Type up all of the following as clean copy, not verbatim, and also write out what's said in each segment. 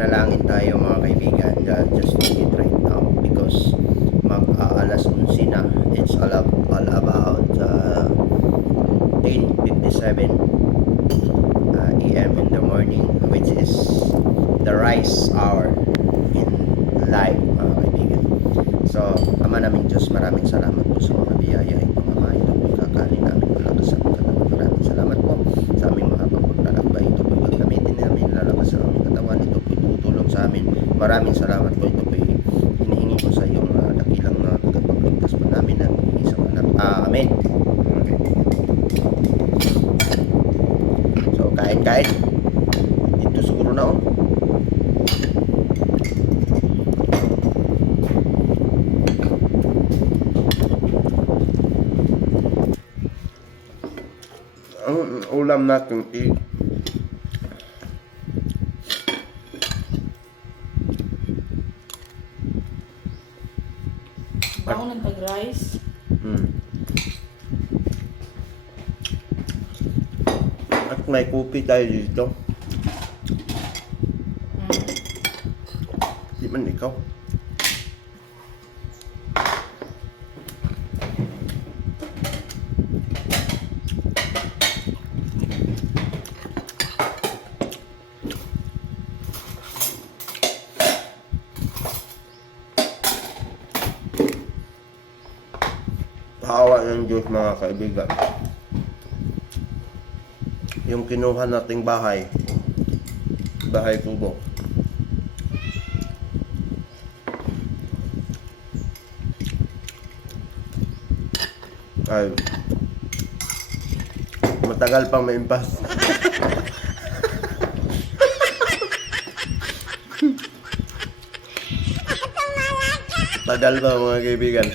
manalangin tayo mga kaibigan. Just do it right now because mag-aalas 11 na. It's all about 10:57 a.m. in the morning, which is the rise hour in life mga kaibigan. So, Ama naming Diyos, maraming salamat po sa mga biyaya at mga ito po kakanin namin malakas sa katawan. Maraming salamat po sa aming mahabang paglalakbay. Ito po gagamitin namin lalabas sa aming katawan. Ito po tutulong sa amin. Maraming salamat po. Ito po hinihingi ko sa iyong dakilang tagapagligtas po namin ng isang anak. Amen. So, kain. Dito siguro na ang ulam natin bango ng tag-rice. At may kopi tayo dito. Di man ikaw. Awa ng Diyos mga kaibigan. Yung kinuha nating bahay kubo, ay matagal pang maimpas. Tagal pa mga kaibigan.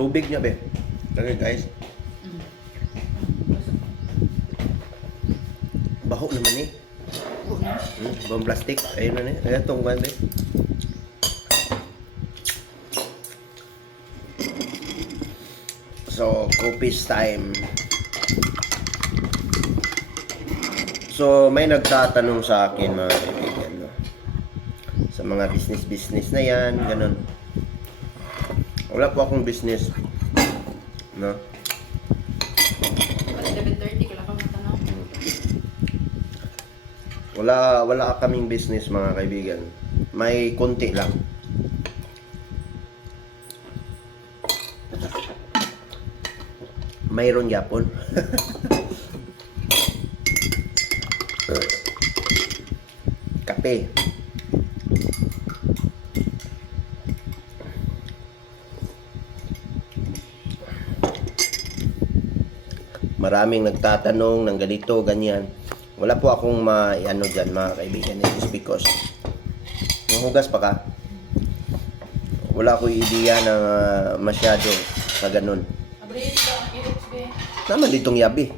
Tubig niya be. Okay guys. Baho naman eh. Bawang plastic. Ayun na eh. Ayan itong be. So, copies time. So, may nagtatanong sa akin mga kaibigan, no? Sa mga business na yan, ganun. Wala po akong business, no? 11:30 kala ka matanaw. Wala kaming business mga kaibigan. May konti lang. Mayroon yapon. Kape. Maraming nagtatanong ng ganito, ganyan. Wala po akong ano dyan mga kaibigan. It is because mahugas pa ka. Wala ko idea na masyado sa ganun. Abre, ito, be. Naman ditong yabi.